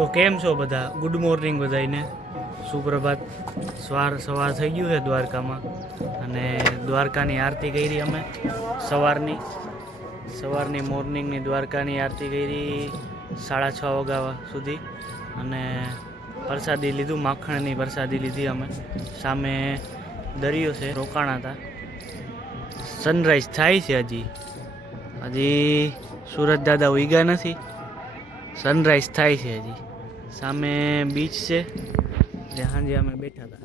તો કેમ છો બધા? ગુડ મોર્નિંગ બધાને સુપ્રભાત. સવાર સવાર થઈ ગયું છે દ્વારકામાં. અને દ્વારકાની આરતી કરી અમે સવારની. સવારની મોર્નિંગની દ્વારકાની આરતી કરી સાડા છ વાગ્યા સુધી. અને પ્રસાદી લીધું, માખણની પ્રસાદી લીધી અમે. સામે દરિયો છે, રોકાણા હતા. સનરાઈઝ થાય છે હજી. હજી સુરત દાદા ઉગ્યા નથી. સનરાઈઝ થાય છે હજી. સામે બીચ છે. એટલે સાંજે અમે બેઠા હતા.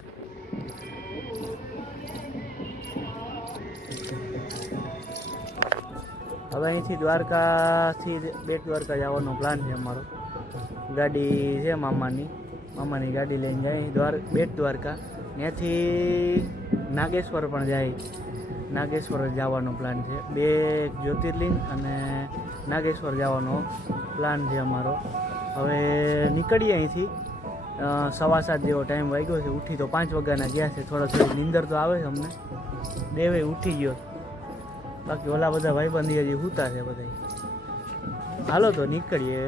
હવે અહીંથી દ્વારકાથી બેટ દ્વારકા જવાનો પ્લાન છે અમારો. ગાડી છે મામાની. મામાની ગાડી લઈને જાય. દ્વાર બેટ દ્વારકા. ત્યાંથી નાગેશ્વર પણ જાય. નાગેશ્વર જવાનો પ્લાન છે. બે જ્યોતિર્લિંગ અને નાગેશ્વર જવાનો પ્લાન છે અમારો. હવે નીકળીએ અહીંથી. સવા સાત જેવો ટાઈમ વાગ્યો છે. ઉઠી તો પાંચ વાગ્યાના ગયા છે. થોડા થોડી નીંદર તો આવે છે અમને. દેવે ઉઠી ગયો. બાકી ઓલા બધા ભાઈબંધી હજી સૂતા છે બધા હાલો તો નીકળીએ.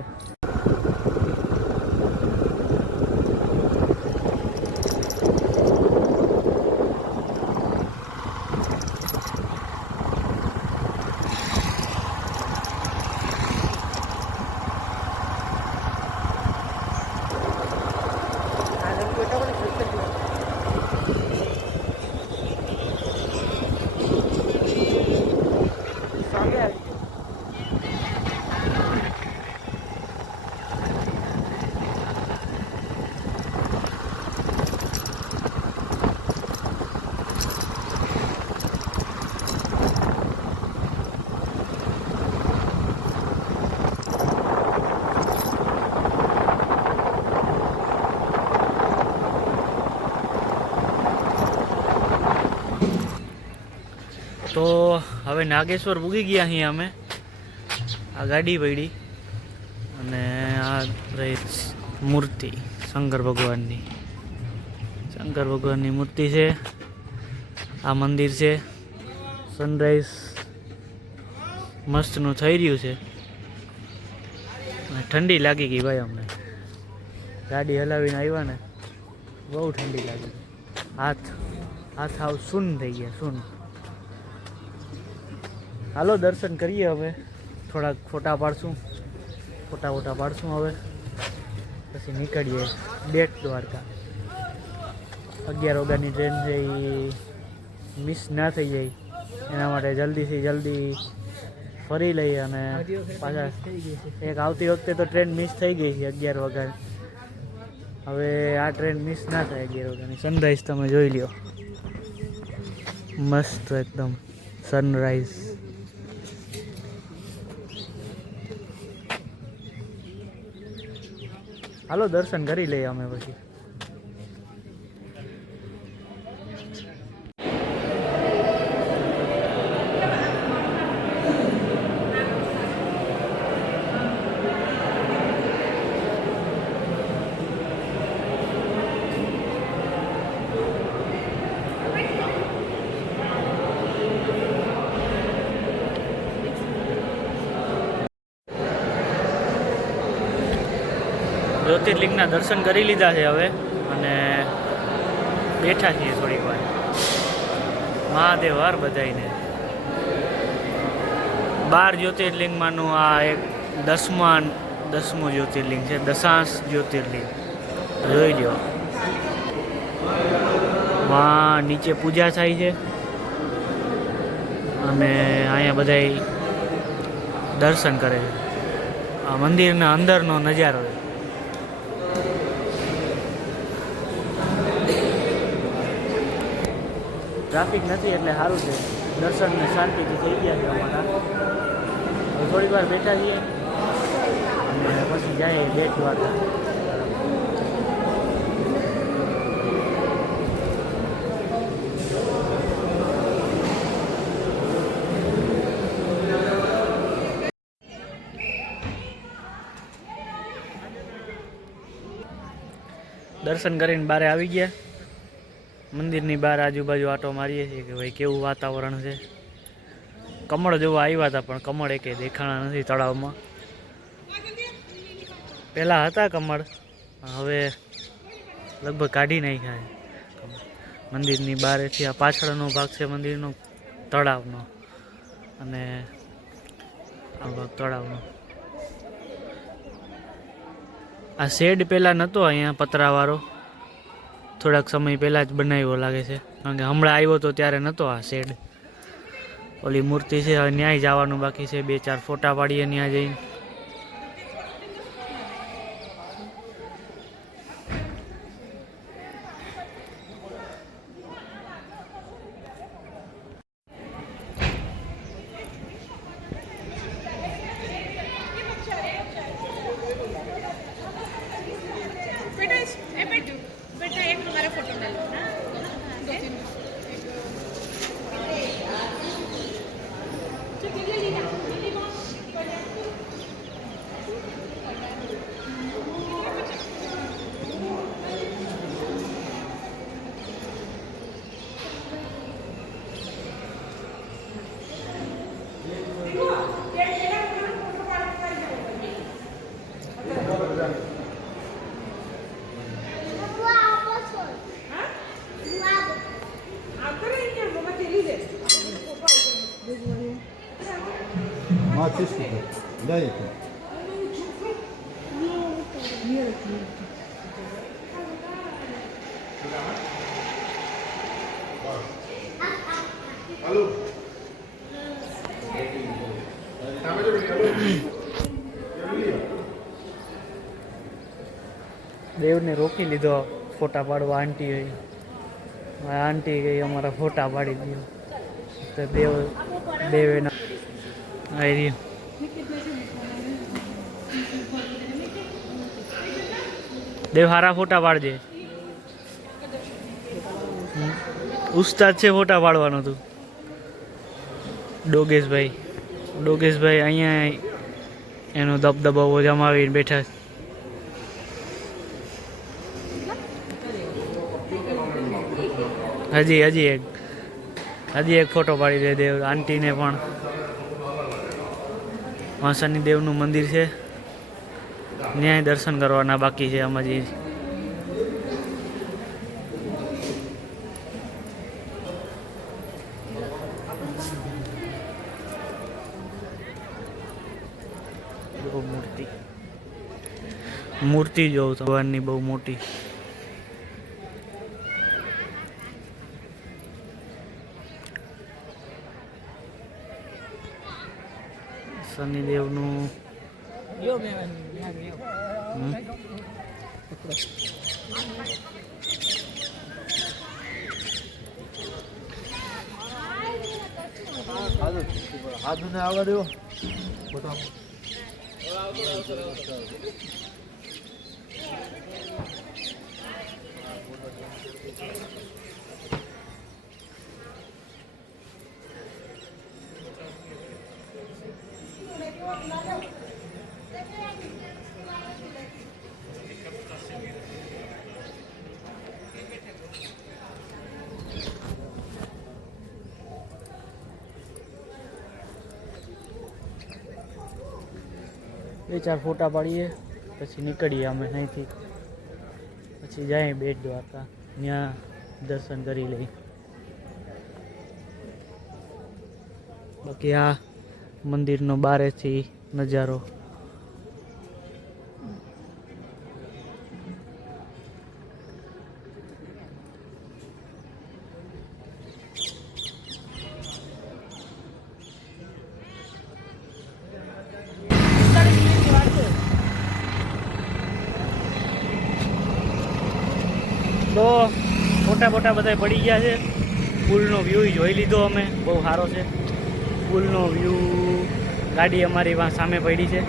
તો હવે નાગેશ્વર પૂગી ગયા અહીંયા અમે. આ ગાડી પડી અને આ રહી મૂર્તિ, શંકર ભગવાનની. શંકર ભગવાનની મૂર્તિ છે. આ મંદિર છે. સનરાઈઝ મસ્તનું થઈ રહ્યું છે. ઠંડી લાગી ગઈ ભાઈ અમને. ગાડી હલાવીને આવ્યા ને, બહુ ઠંડી લાગી. હાથ હાથ હાવ સૂન થઈ ગયા શૂન હાલો, દર્શન કરીએ હવે. થોડાક ફોટા પાડશું. ફોટા ફોટા પાડશું હવે. પછી નીકળીએ બેટ દ્વારકા. અગિયાર વાગ્યાની ટ્રેન છે એ મિસ ના થઈ જાય. એના માટે જલ્દીથી જલ્દી ફરી લઈએ અને પાછા એક આવતી વખતે તો ટ્રેન મિસ થઈ ગઈ છે અગિયાર વાગ્યા હવે આ ટ્રેન મિસ ના થાય અગિયાર વાગ્યાની. સનરાઈઝ તમે જોઈ લ્યો. મસ્ત એકદમ સનરાઈઝ હાલો દર્શન કરી લઈએ અમે પછી. જ્યોતિર્લિંગના દર્શન કરી લીધા છે હવે અને બેઠા છીએ થોડીક વાર. મહાદેવ વાર બધાઈને બાર જ્યોતિર્લિંગમાંનું આ એક દસમા દસમું જ્યોતિર્લિંગ છે, દશાંશ જ્યોતિર્લિંગ. જોઈ લ્યો. માં નીચે પૂજા થાય છે. અને અહીંયા બધાય દર્શન કરે છે. આ મંદિરના અંદરનો નજારો છે ટ્રાફિક નથી એટલે સારું છે. દર્શન ને શાંતિથી થઈ ગયા છે અમારા. હવે થોડીક વાર બેઠા છીએ. અને પછી જાય બેટ દ્વારકા દર્શન કરીને બારે આવી ગયા. મંદિરની બહાર આજુબાજુ આટો મારીએ છીએ કે ભાઈ કેવું વાતાવરણ છે? કમળ જેવા આવ્યા હતા, પણ કમળ એકે દેખાણા નથી તળાવમાં. પહેલાં હતા કમળ હવે લગભગ કાઢી નાખ્યા મંદિરની બહારેથી આ પાછળનો ભાગ છે મંદિરનો, તળાવનો. અને આ ભાગ તળાવનો. આ શેડ પહેલાં નહોતો અહીંયા પતરાવાળો. થોડાક સમય પહેલાં જ બનાવ્યો લાગે છે. કારણ કે હમણાં આવ્યો તો ત્યારે નહોતો આ શેડ. ઓલી મૂર્તિ છે, હવે ન્યાય જવાનું બાકી છે. બે ચાર ફોટા પાડીએ ત્યાં જઈને બેટા એ બેટુ બેટા એક મારા ફોટો ડાલો દો તીન Мальчишки, дай это. દેવને રોકી લીધો ફોટા પાડવા આંટી ગઈ આ આંટી ગઈ અમારા ફોટા પાડી દીધો તો દેવ દેવ એના આવી રહ્યો દેવ હારા ફોટા પાડજે ઉસ્તાદ છે ફોટા પાડવાનો તું ડોગેશભાઈ ડોગેશભાઈ અહીંયા એનો દબદબાવો જમાવીને બેઠા હજી હજી એક હજી એક ફોટો પાડી દે દેવ, આંટીને પણ. વાંસાની દેવનું મંદિર છે. ન્યાય દર્શન કરવાના બાકી છે આમાં જે. મૂર્તિ. મૂર્તિ જોઉં ભગવાનની બહુ મોટી. શનિદેવનું હમ. હાથ ને આવવા દેવો બે ચાર ફોટા પાડીએ, પછી નીકળીએ અમે અહીંથી. પછી જાય બેટ દ્વારકા, ત્યાં દર્શન કરી લઈ બાકી આ મંદિરનો બારેથી નજારો. તો મોટા મોટા બધા પડી ગયા છે. પુલનો વ્યૂ જોઈ લીધો અમે. બહુ સારો છે. પુલનો વ્યૂ ગાડી અમારી સામે પડી છે.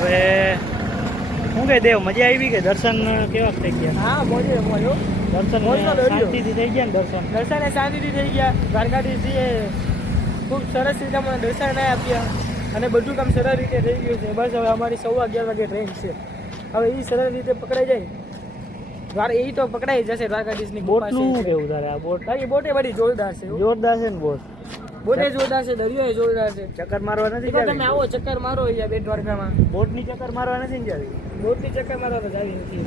હવે શું કહે દેવ મજા આવી કે દર્શન કેવા થઈ ગયા? હા મોજે મોજો દર્શન શાંતિથી થઈ ગયા ને દર્શન? દર્શન શાંતિથી થઈ ગયા. દ્વારકાધીશજીએ ખૂબ સરસ રીતે અમને દર્શન આપ્યા અને બધું કામ સરળ રીતે થઈ ગયું છે. બસ હવે અમારી સવા અગિયાર વાગે ટ્રેન છે. હવે એ સરળ રીતે પકડાઈ જાય. દ્વાર એ તો પકડાઈ જશે દ્વારકાધીશની બોટનું કેવું તારે આ બોટ? બાકી બોટે બધી જોરદાર છે. જોરદાર છે ને બોટ? બોટે જોરદાર છે દરિયો એ જોરદાર છે. ચક્કર મારવા નથી એકવાર તમે આવો ચક્કર મારો અહીંયા બેટ દ્વારકામાં. બોટની ચક્કર મારવા નથી ને જાવી? બોટની ચક્કર મારવા તો જાવી નથી.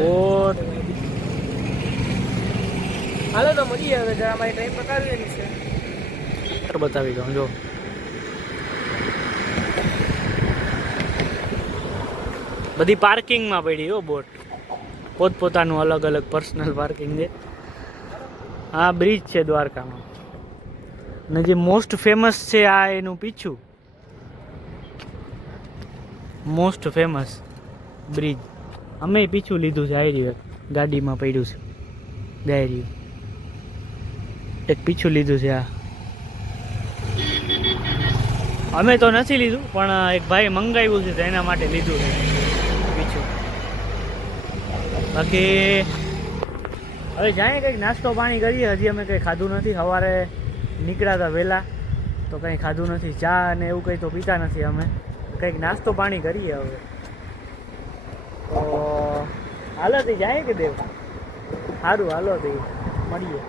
બોટ. હાલો તો મળીએ હવે જરા મારી ટ્રેન પકડવી છે. બતાવી દઉં જો. બધી પાર્કિંગમાં પડી હો બોટ. પોતપોતાનું અલગ અલગ પર્સનલ પાર્કિંગ છે. આ બ્રિજ છે દ્વારકાનો અને જે મોસ્ટ ફેમસ છે આ એનું પીછું. મોસ્ટ ફેમસ બ્રિજ અમે પીછું લીધું છે, આયરી ગાડીમાં પડ્યું છે જાય એક પીછું લીધું છે આ. અમે તો નથી લીધું, પણ એક ભાઈ મંગાવ્યું છે તો એના માટે લીધું છે પીછું. બાકી, હવે જાય કંઈક નાસ્તો પાણી કરીએ, હજી અમે કંઈ ખાધું નથી, સવારે નીકળ્યા હતા વહેલા તો કંઈ ખાધું નથી, ચા અને એવું કંઈ તો પીતા નથી અમે. કંઈક નાસ્તો પાણી કરીએ હવે. તો હાલો થઈ જાય કે દેવ સારું હાલો થઈ મળીએ.